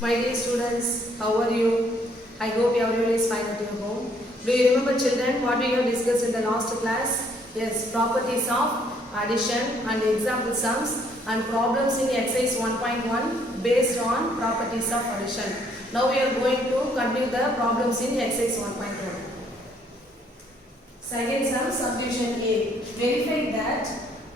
My dear students, how are you? I hope everyone is fine at your home. Do you remember, children, what we have discussed in the last class? Yes, properties of addition and example sums and problems in exercise 1.1 based on properties of addition. Now we are going to continue the problems in exercise 1.1. Second sum, subdivision A. Verify that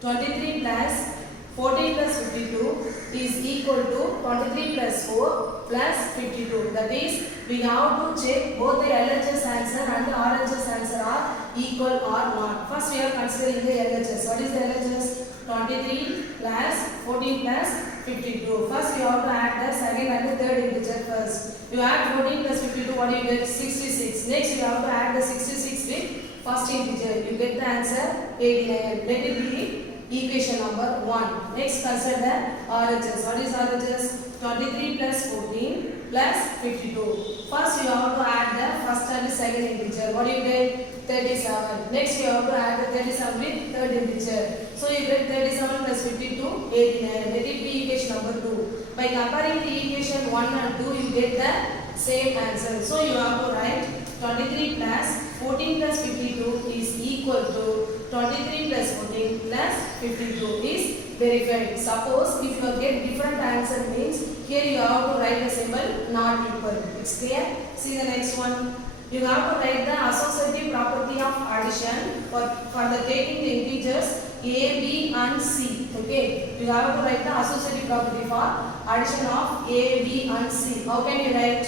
23 plus 14 plus 52 is equal to 23 plus 4 plus 52. That is, we have to check both the LHS answer and the RHS answer are equal or not. First, we are considering the LHS. What is the LHS? 23 plus 14 plus 52. First, we have to add the second and the third integer first. You add 14 plus 52, what do you get? 66. Next, you have to add the 66 with first integer. You get the answer 89. Let it be equation number 1. Next, consider RHS. What is RHS? 23 plus 14 plus 52. First, you have to add the first and the second integer. What do you get? 37. Next, you have to add the 37 with third integer. So, you get 37 plus 52, 89. Let it be equation number 2. By comparing the equation 1 and 2, you get the same answer. So, you have to write 23 plus 14 plus 52 is equal to 23 plus 14 plus 52 is verified. Suppose if you get different answer means here you have to write the symbol not equal. It's clear? See the next one. You have to write the associative property of addition for the taking the integers A, B and C. Okay. You have to write the associative property for addition of A, B and C. How can you write?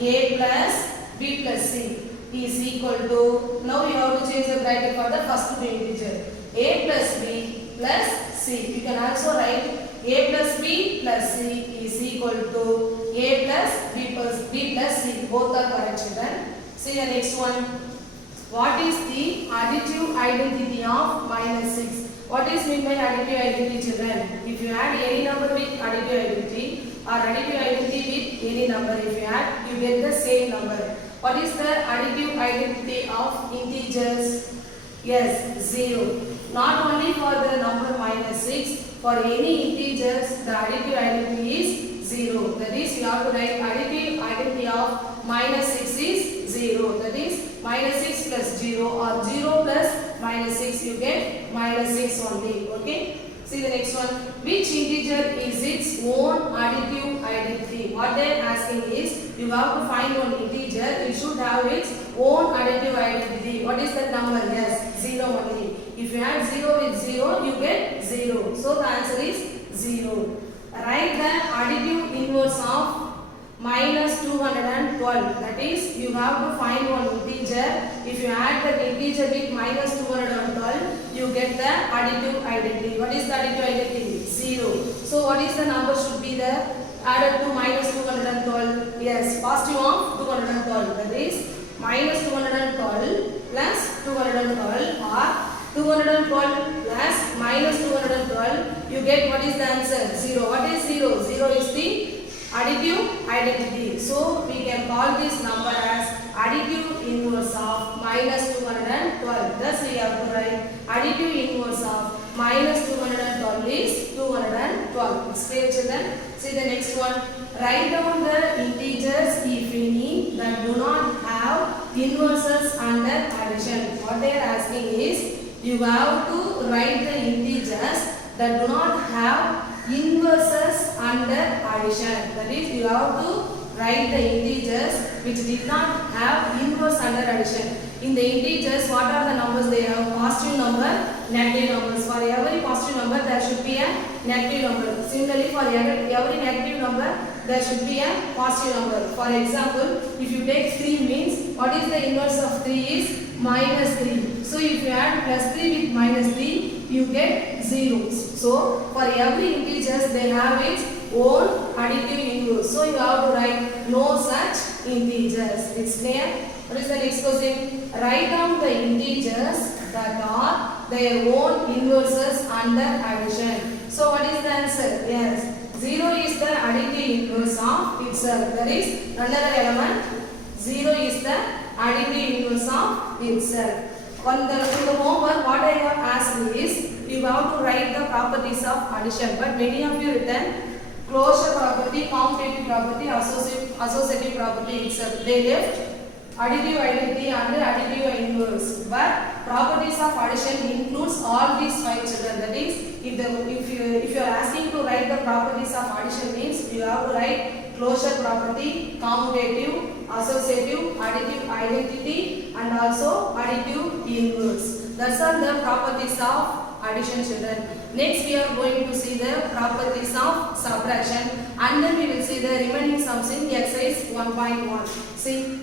A plus B plus C is equal to, now you have to change the bracket for the first two integer. A plus B plus C. You can also write A plus B plus C is equal to A plus B plus C. Both are correct, children. See the next one. What is the additive identity of minus 6? What is meant by additive identity, children? If you add any number with additive identity or additive identity with any number, if you add, you get the same number. What is the additive identity of integers? Yes, 0. Not only for the number minus 6, for any integers, the additive identity is 0. That is, you have to write additive identity of minus 6 is 0. That is, minus 6 plus 0 or 0 plus minus 6, you get minus 6 only. Okay. See the next one. Which integer is its own additive identity? What they are asking is, you have to find one integer, it should have its own additive identity. What is that number? Yes, 0 only. If you add 0 with 0, you get 0. So the answer is 0. Write the additive inverse of minus 212. That is, you have to find one integer. If you add that integer with minus 212, you get the additive identity. What is the additive identity? 0. So what is the number should be there? Added to minus 212. Yes, positive of 212. That is minus 212 plus 212 or 212 plus minus 212. You get what is the answer? 0. What is 0? 0 is the additive identity. So we can call this number as additive inverse of minus 212. Thus we have to write additive inverse of minus 212 is 212. It's clear, children? See the next one. Write down the integers, if any, that do not have inverses under addition. What they are asking is, you have to write the integers that do not have inverses under addition. That is, you have to write the integers which did not have inverse under addition. In the integers, what are the numbers they have? Positive number, negative numbers. For every positive number, there should be a negative number. Similarly, for every negative number, there should be a positive number. For example, if you take 3 means, what is the inverse of 3 is minus 3. So, if you add plus 3 with minus 3, you get 0. So, for every integers, they have its own additive inverse. So, you have to write no such integers. It's clear? What is the next question? Write down the integers that are their own inverses under addition. So, what is the answer? Yes, 0 is the additive inverse of itself. That is, another element, 0 is the additive inverse of itself. In the homework, what I have asked is, you have to write the properties of addition. But many of you written closure property, commutative property, associative property itself. They left additive identity and additive inverse. But properties of addition includes all these 5 children. That is, if you are asking to write the properties of addition means you have to write closure property, commutative, associative, additive identity, and also additive inverse. That's all the properties of addition, children. Next we are going to see the properties of subtraction, and then we will see the remaining sums in exercise 1.1. See,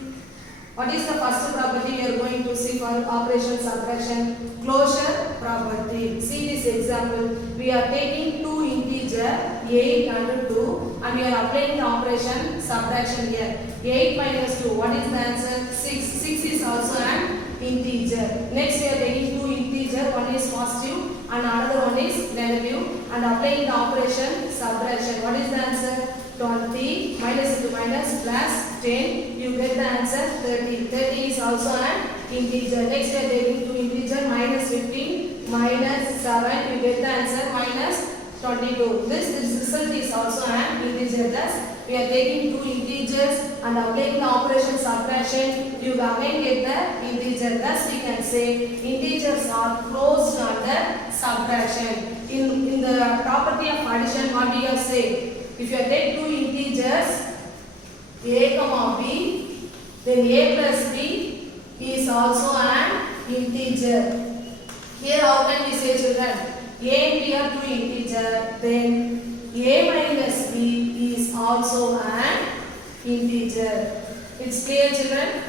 what is the first property we are going to see for operation subtraction? Closure property. See this example. We are taking two integer 8 and 2 and we are applying the operation subtraction here. 8 minus 2. What is the answer? 6. 6 is also an integer. Next we are taking two integer. One is positive and another one is negative and applying the operation subtraction. What is the answer? 20 minus into minus plus 10, you get the answer 30. 30 is also an integer. Next we are taking two integer minus 15 minus 7, you get the answer minus 22. This result is also an integer. Thus we are taking two integers and applying the operation subtraction, you again get the integer. Thus we can say integers are closed under subtraction. In the property of addition, what we have said, if you take two integers a comma b, then a plus b is also an integer. Here how can we say, children? A and b are two integer, then a minus b is also an integer. It's clear, children?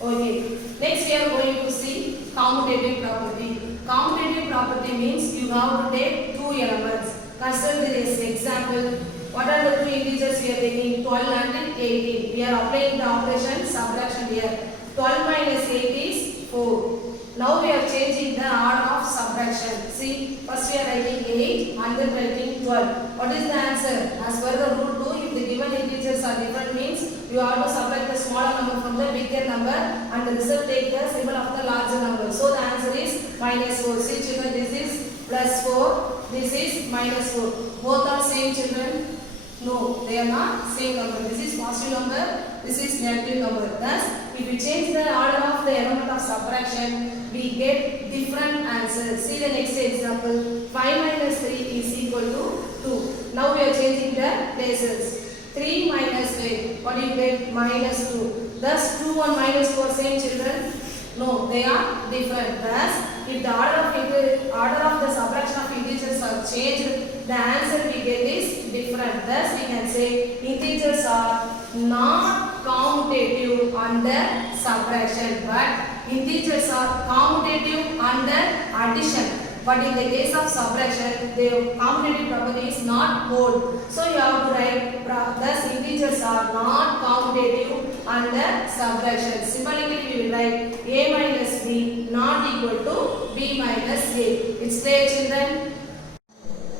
Okay. Next we are going to see commutative property. Commutative property means you have to take two elements. Consider this example. What are the two integers we are taking? 12 and 18. We are applying the operation subtraction here. 12 minus 8 is 4. Now we are changing the order of subtraction. See, first we are writing 8 and then writing 12. What is the answer? As per the rule 2, if the given integers are different means you have to subtract the smaller number from the bigger number and the result take the symbol of the larger number. So the answer is minus 4. See, children, this is plus 4. This is minus 4. Both are same, children. No, they are not same number. This is positive number, this is negative number. Thus, if we change the order of the element of subtraction, we get different answers. See the next example. 5 minus 3 is equal to 2. Now we are changing the places. 3 minus 8, what do you get? Minus 2. Thus, 2 and minus 4 same, children? No, they are different. Thus, if the order of the subtraction of integers are changed, the answer we get is different. Thus, we can say integers are not commutative under subtraction, but integers are commutative under addition. But in the case of subtraction, the commutative property is not hold. So you have to write thus integers are not commutative under subtraction. Symbolically we will write a minus b not equal to b minus a. It's clear, children?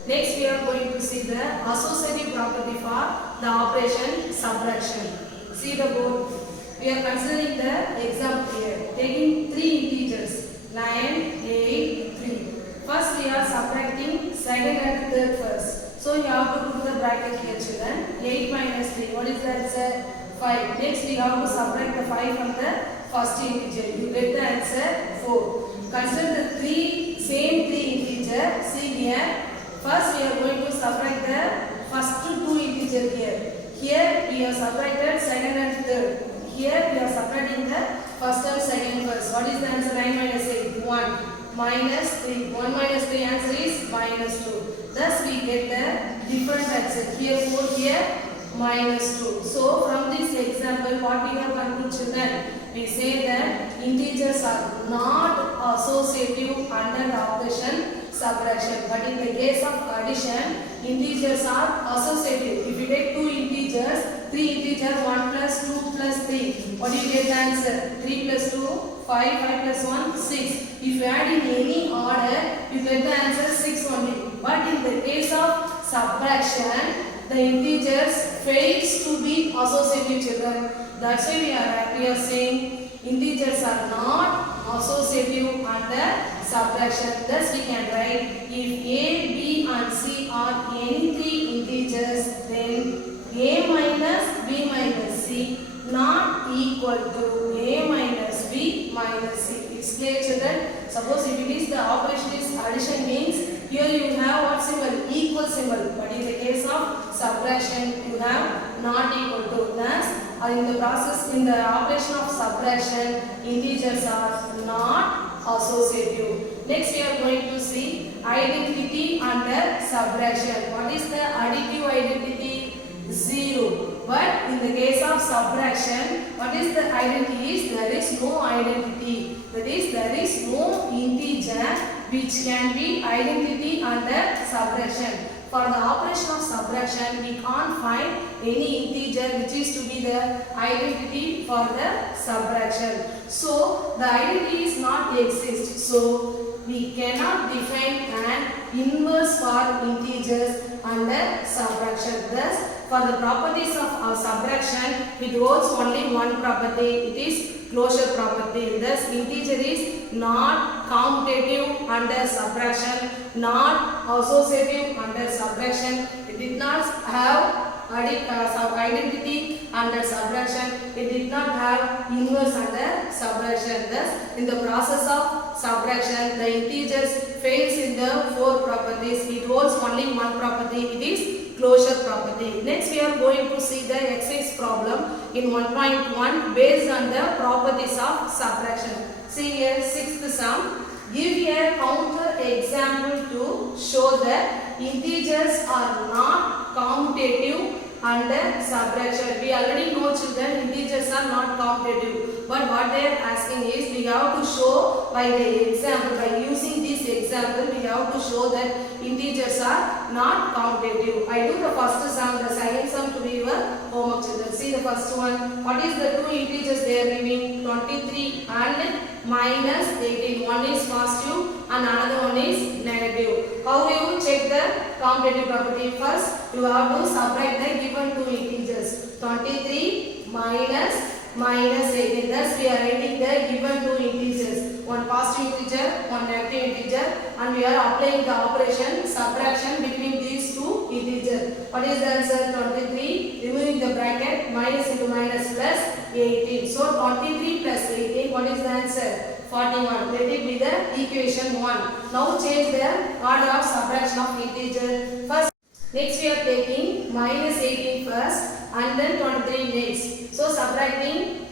Next we are going to see the associative property for the operation subtraction. See the board. We are considering the example here. Taking three integers 9, 8, 3. First we are subtracting second and third first. So you have to put the bracket here, children. 8 minus 3. What is that, sir? 5. Next we have to subtract the 5 from the first integer. You get the answer 4. Consider the same three integer. See here. First we are going to subtract the first two integer here. Here we have subtracted second and third. Here we are subtracting the first and second first. What is the answer? 9 minus 8. 1. Minus 3. 1 minus 3 answer is minus 2. Thus we get the different answer. Here 4, here minus 2. So from this example, what we have concluded, children? We say that integers are not associative under the operation subtraction. But in the case of addition, integers are associative. If you take two integers, 3 integers, 1 plus 2 plus 3. What do you get the answer? 3 plus 2, 5, 5 plus 1, 6. If you add in any order, you get the answer 6 only. But in the case of subtraction, the integers fails to be associative, children. That's why we are saying integers are not associative under subtraction. Thus we can write if A, B and C are any three integers, then a minus b minus c not equal to a minus b minus c. It's clear, children? Suppose if it is the operation is addition means here you have what symbol? Equal symbol. But in the case of subtraction you have not equal to. Thus in the process, in the operation of subtraction, integers are not associative. Next we are going to see identity under subtraction. What is the additive identity? 0. But in the case of subtraction, what is the identity? Is there is no identity. That is, there is no integer which can be identity under subtraction. For the operation of subtraction, we can't find any integer which is to be the identity for the subtraction. So the identity is not exist. So we cannot define an inverse for integers under subtraction. Thus, for the properties of subtraction, it holds only one property. It is closure property. Thus, integer is not commutative under subtraction, not associative under subtraction. It did not have identity under subtraction. It did not have inverse under subtraction. Thus, in the process of subtraction, the integers fails in the four properties. It holds only one property. It is closure property. Next we are going to see the exercise problem in 1.1 based on the properties of subtraction. See here, sixth sum. Give a counter example to show that integers are not commutative under subtraction. We already know, children, integers are not commutative. But what they are asking is, we have to show by the example, by using this example, we have to show that integers are not commutative. I do the first sum, the second sum to be your homework, children. See the first one. What is the two integers they are giving? 23 and minus 18. One is positive and another one is negative. How you check the commutative property? First, you have to subtract the given two integers. 23 minus 18. Thus, we are writing the given two integers. One positive integer, one negative integer, and we are applying the operation subtraction between these two integers. What is the answer? 23. Removing the bracket, minus into minus plus 18. So 23 plus 18. What is the answer? 41. Let it be the equation 1. Now change the order of subtraction of integer. First, next we are taking minus 18 first and then 23 next. So subtracting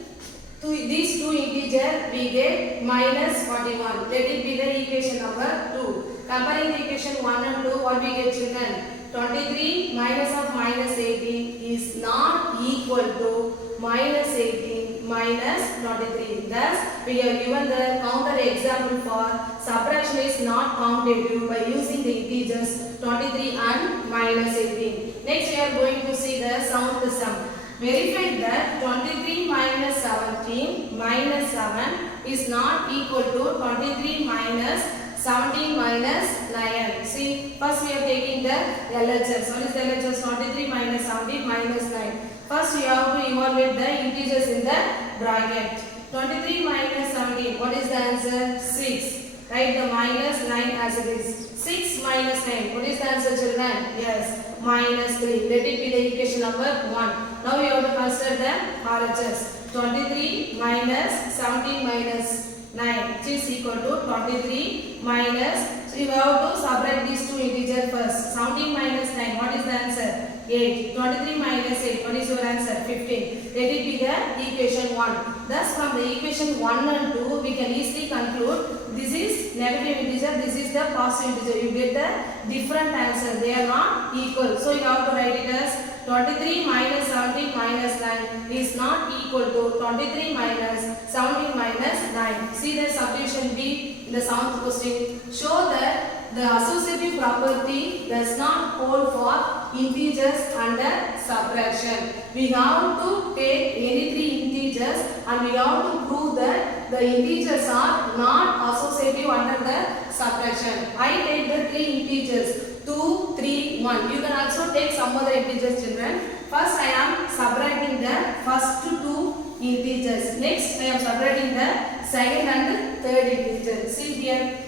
these two integers, we get minus 41. Let it be the equation number 2. Comparing the equation 1 and 2, what we get, children? 23 minus of minus 18 is not equal to minus 18 minus 23. Thus, we have given the counter example for subtraction is not commutative by using the integers 23 and minus 18. Next, we are going to see the seventh sum. Verify that 23 minus 17 minus 7 is not equal to 23 minus 17 minus 9. See, first we are taking the LHS. What is the LHS? 23 minus 17 minus 9. First you have to evaluate the integers in the bracket. 23 minus 17. What is the answer? 6. Write the minus 9 as it is. 6 minus 9. What is the answer, children? Yes. Minus 3. Let it be the equation number 1. Now we have to consider the RHS. 23 minus 17 minus 9, which is equal to 23 minus. So you have to subtract these two integers first. 17 minus 9. What is the answer? 8. 23 minus 8. What is your answer? 15. Let it be the equation 1. Thus from the equation 1 and 2 we can easily conclude this is negative integer, this is the positive integer. You get the different answer. They are not equal. So you have to write it as 23 minus 17 minus 9 is not equal to 23 minus 17 minus 9. See the subdivision B in the 7th question. Show that the associative property does not hold for integers under subtraction. We have to take any three integers and we have to prove that the integers are not associative under the subtraction. I take the three integers 2, 3, 1. You can also take some other integers, children. First I am subtracting the first two integers. Next I am subtracting the second and third integer. See here,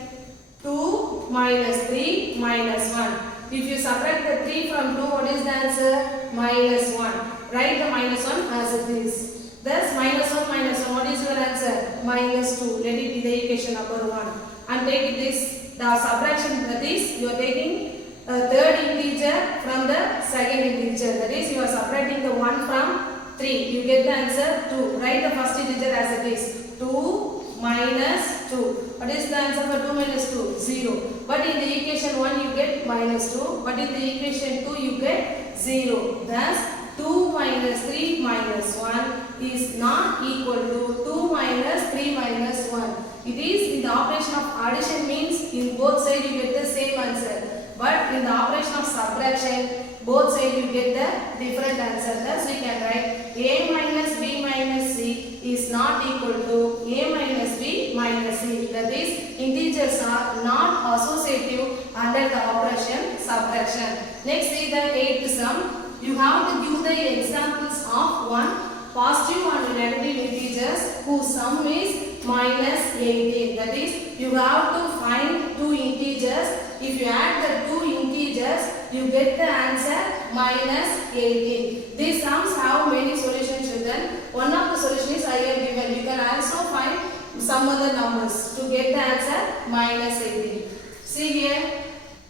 2 minus 3 minus 1. If you subtract the 3 from 2, what is the answer? Minus 1. Write the minus 1 as it is. Thus, minus 1 minus 1, what is your answer? Minus 2. Let it be the equation number 1. And take this, the subtraction, that is, you are taking a third integer from the second integer. That is, you are subtracting the 1 from 3. You get the answer 2. Write the first integer as it is. 2 minus 2. What is the answer for 2 minus 2? 0. But in the equation 1 you get minus 2. But in the equation 2 you get 0. Thus 2 minus 3 minus 1 is not equal to 2 minus 3 minus 1. It is in the operation of addition, means in both sides you get the same answer. But in the operation of subtraction, both sides you get the different answer. Thus we can write a minus b minus c is not equal to a minus b minus c. That is, integers are not associative under the operation subtraction. Next is the eighth sum. You have to give the examples of one positive and negative integers whose sum is minus 18. That is, you have to find two integers. If you add the two integers, you get the answer minus 18. These sums have many solutions, children. One of the solutions I have given. You can also find some other numbers to get the answer minus 18. See here,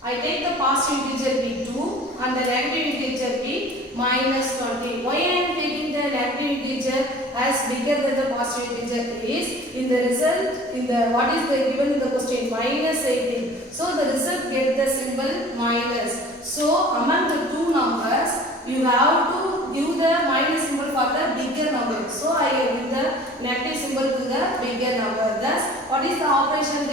I take the positive integer b2 and the negative integer b minus 20. Why I am taking the negative integer as bigger than the positive integer is, in the result, in the what is the given in the question, minus 18. So the result get the symbol minus. So among the two numbers, you have to give the minus symbol for the bigger number. So I give the negative symbol to the bigger number. Thus, what is the operation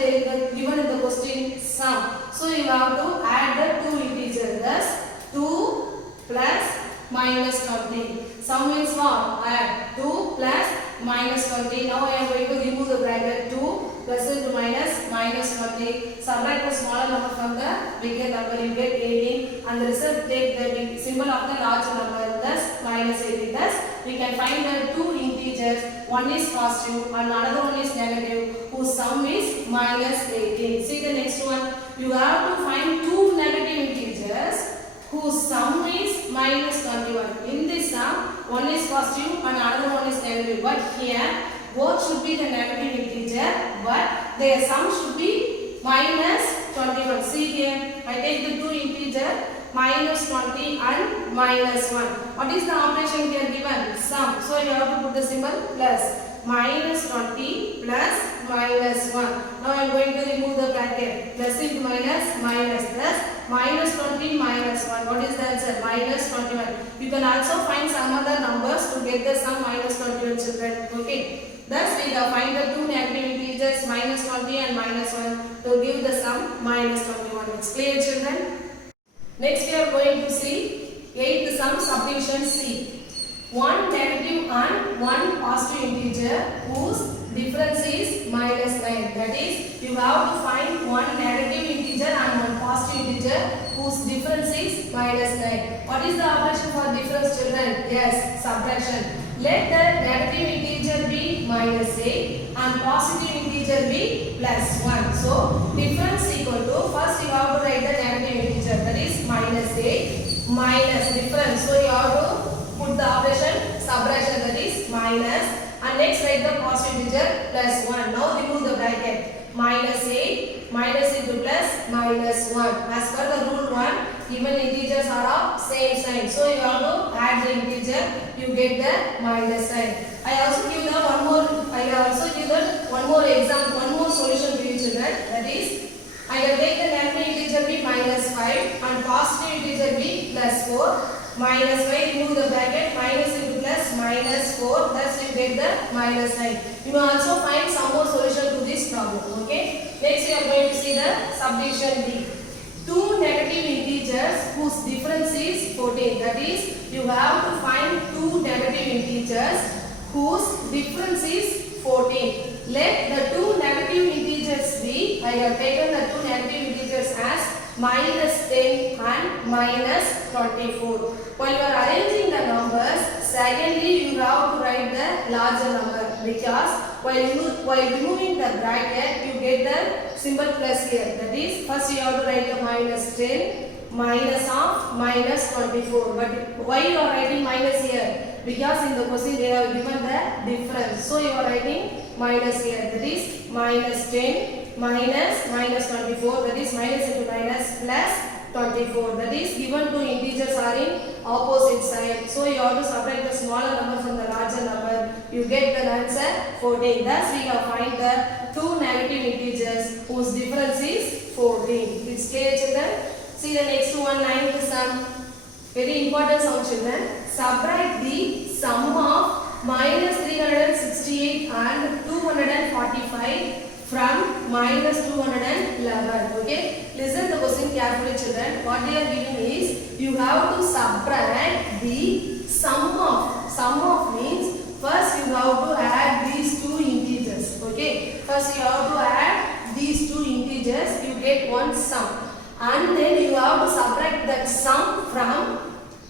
given in the question? Sum. So you have to add the two integers. Thus 2 plus minus 20. Sum means what? Add 2 plus minus 20. Now I am going to remove the bracket 2 plus into minus 20. Subtract the smaller number from the bigger number. You get 18 and the result take the big symbol of the larger number. Thus minus 18. Thus we can find the two integers. One is positive and another one is negative, whose sum is minus 18. See the next one. You have to find two negative integers whose sum is minus 21. In this sum, one is positive and another one is negative. But here, both should be the negative integer, but their sum should be minus 21. See here, I take the two integer minus 20 and minus 1. What is the operation here given? Sum. So you have to put the symbol plus. Minus 20 plus minus 1. Now I am going to remove the bracket. Plus into minus, minus plus. Minus 20 minus 1. What is the answer? Minus 21. You can also find some other numbers to get the sum minus 21, children. Okay. Thus we have find the two negative integers minus 20 and minus 1 to give the sum minus 21. It's clear, children? Next we are going to see 8th sum, subdivision C. One negative and one positive integer whose difference is minus 9. That is, you have to find one negative integer and one positive integer whose difference is minus 9. What is the operation for difference, children? Yes, subtraction. Let the negative integer be minus 8 and positive integer be plus 1. So, difference equal to, first you have to write the negative integer, that is minus 8 minus difference. So, you have to put the operation subtraction, that is minus, and next write the positive integer plus 1. Now remove the bracket. Minus 8 minus into plus minus 1. As per the rule 1, even integers are of same sign. So you have to add the integer, you get the minus sign. I also give the one more example, one more solution to you, children. That is, I will take the negative integer be minus 5 and positive integer be plus 4. Minus 5, remove the bracket, minus into plus minus 4, thus you get the minus 9. You may also find some more solution to this problem. Okay. Next we are going to see the subdivision B. Two negative integers whose difference is 14. That is, you have to find two negative integers whose difference is 14. Let the two negative integers be, I have taken the two negative integers as minus 10 and minus 24. While you are arranging the numbers, secondly you have to write the larger number, because while removing the bracket you get the symbol plus here. That is, first you have to write the minus 10 minus of minus 24. But why you are writing minus here? Because in the question they have given the difference. So you are writing minus here. That is minus 10 minus 24. That is minus into minus plus 24. That is given two integers are in opposite side. So you have to subtract the smaller number from the larger number. You get the answer 14. Thus we have find the two negative integers whose difference is 14. It's clear, children? See the next one, ninth sum. Very important sum, children. Subtract the sum of minus 368 and 245 from minus 211. Okay, listen the question carefully, children. What they are giving is you have to subtract the sum of means first you have to add these two integers. Okay, first you have to add these two integers, you get one sum, and then you have to subtract that sum from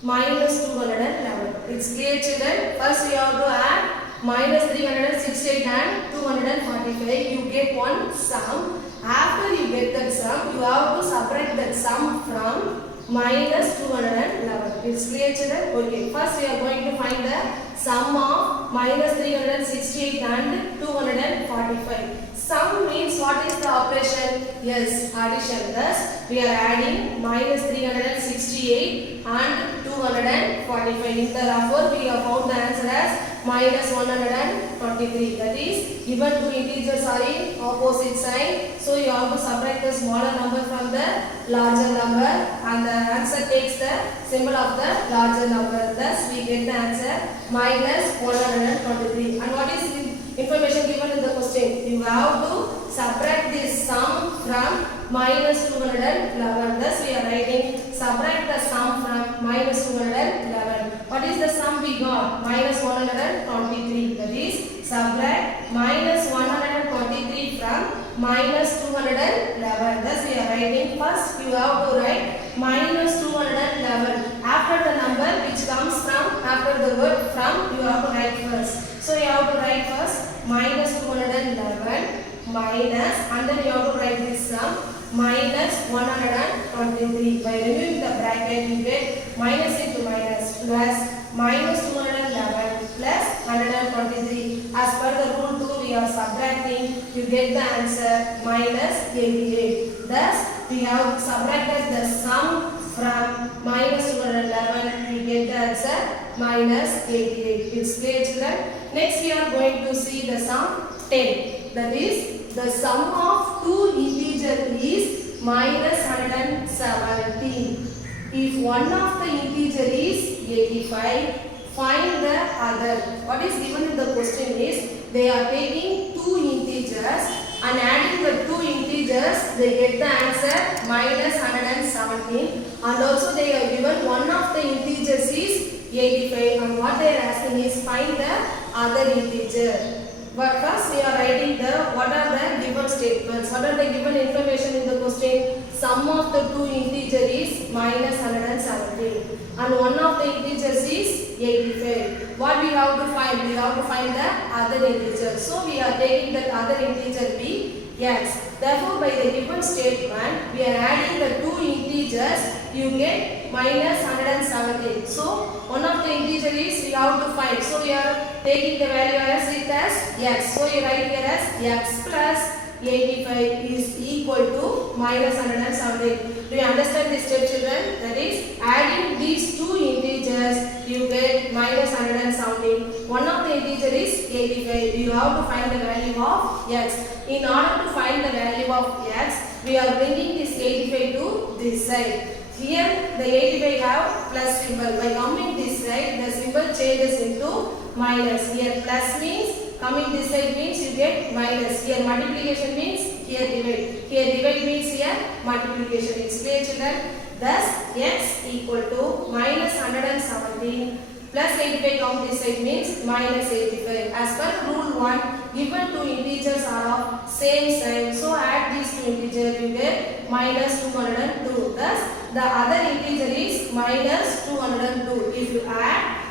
minus 211. It's clear, children? First you have to add minus 368 and 245, you get one sum. After you get that sum, you have to subtract that sum from minus 211. It's clear, children? Okay, first we are going to find the sum of minus 368 and 245. Sum means what is the operation? Yes, addition. Thus we are adding minus 368 and 245. Therefore we have found the answer as minus 123. That is given two integers are in opposite side. So you have to subtract the smaller number from the larger number, and the answer takes the symbol of the larger number. Thus we get the answer minus 123. And what is the information given in the question? You have to subtract this sum from minus 211. Thus we are writing subtract the sum from minus 211. What is the sum we got? Minus 123. That is subtract minus 123 from minus 211. Thus we are writing first you have to write minus 211. After the number which comes from after the word from, you have to write first. So you have to write first minus 211 minus, and then you have to write this sum minus 123. By removing the bracket you get minus into minus plus minus 211 plus 123. As per the rule 2 we are subtracting, you get the answer minus 88. Thus we have subtracted the sum from minus 211, we get the answer minus 88. It's clear, children? Next we are going to see the sum 10. That is the sum of two integers is minus 117. If one of the integer is 85, find the other. What is given in the question is they are taking two integers and adding the two integers, they get the answer minus 117, and also they are given one of the integers is 85, and what they are asking is find the other integer. But first we are writing the what are the given statements. What are the given information in the question? Sum of the two integer is minus 117 and one of the integers is 85. What we have to find? We have to find the other integer. So we are taking that other integer be x. Therefore by the given statement we are adding the two integers, you get minus 117. So one of the integer is we have to find. So we are taking the value as it as x. So you write here as x plus 85 is equal to minus 117. Do you understand this step, children? That is adding these two integers you get minus 117. One of the integer is 85. You have to find the value of x. In order to find the value of x, we are bringing this 85 to this side. Here the 85 have plus symbol. By coming this side, the symbol changes into minus. Here plus means coming this side means you get minus. Here multiplication means here divide. Here divide means here multiplication. It's clear, children? Thus x equal to minus 117 plus 85 come this side means minus 85. As per rule 1, given two integers are of same sign. So add these two integers, you get minus 202. Thus the other integer is minus 202. If you add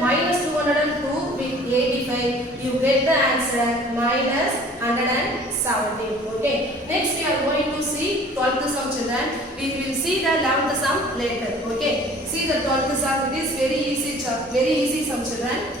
minus 202 with 85, you get the answer minus 117. 17. Okay. Next we are going to see 12th sum children. We will see the 11th sum later. Okay. See the 12th sum. It is very easy sum children.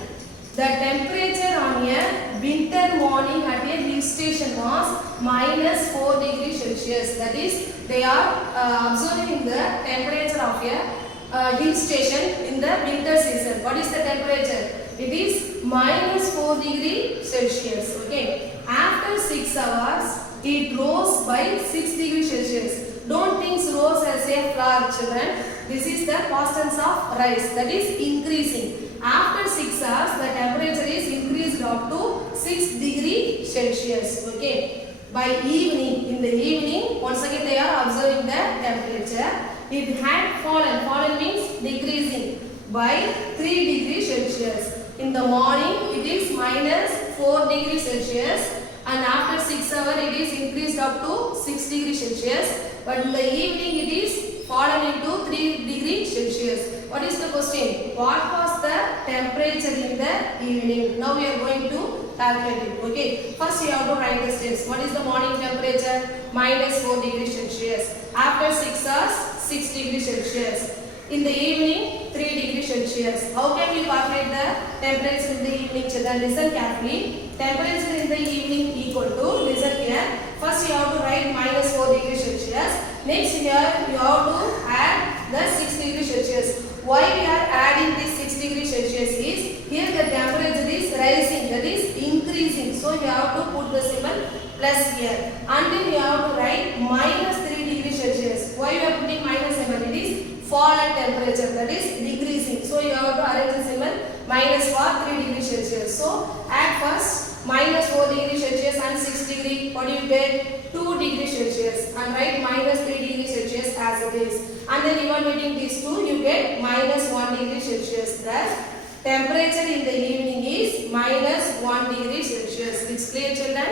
The temperature on a winter morning at a hill station was minus 4 degrees Celsius. That is, they are observing the temperature of a hill station in the winter season. What is the temperature? It is minus 4 degrees Celsius. Okay. After 6 hours, it rose by 6 degrees Celsius. Don't think rose as a flower, children. This is the past tense of rise. That is increasing. After 6 hours, the temperature is increased up to 6 degrees Celsius. Okay. By evening, in the evening, once again they are observing the temperature. It had fallen. Fallen means decreasing by 3 degrees Celsius. In the morning, it is minus 4 degrees Celsius. And after 6 hours, it is increased up to 6 degrees Celsius. But in the evening, it is fallen into 3 degrees Celsius. What is the question? What was the temperature in the evening? Now we are going to calculate it. Okay. First you have to write the steps. What is the morning temperature? Minus 4 degrees Celsius. After 6 hours, 6 degrees Celsius. In the evening, 3 degrees Celsius. How can you calculate the temperature in the evening, children? Listen carefully. Temperature in the evening equal to, listen here. First you have to write minus 4 degrees Celsius. Next here you have to add the 6 degrees Celsius. Why we are adding this 6 degrees Celsius is, here the temperature is rising, that is increasing. So you have to put the symbol plus here. And then you have to write minus 3 degrees Celsius. Why you are putting minus symbol? It is fallen temperature, that is decreasing. So you have to arrange the symbol minus for 3 degrees Celsius. So add first minus 4 degrees Celsius and 6 degree. What do you get? 2 degrees Celsius. And write minus 3 degrees Celsius as it is. And then evaluating these two, you get minus 1 degree Celsius. Thus, temperature in the evening is minus 1 degree Celsius. It's clear, children?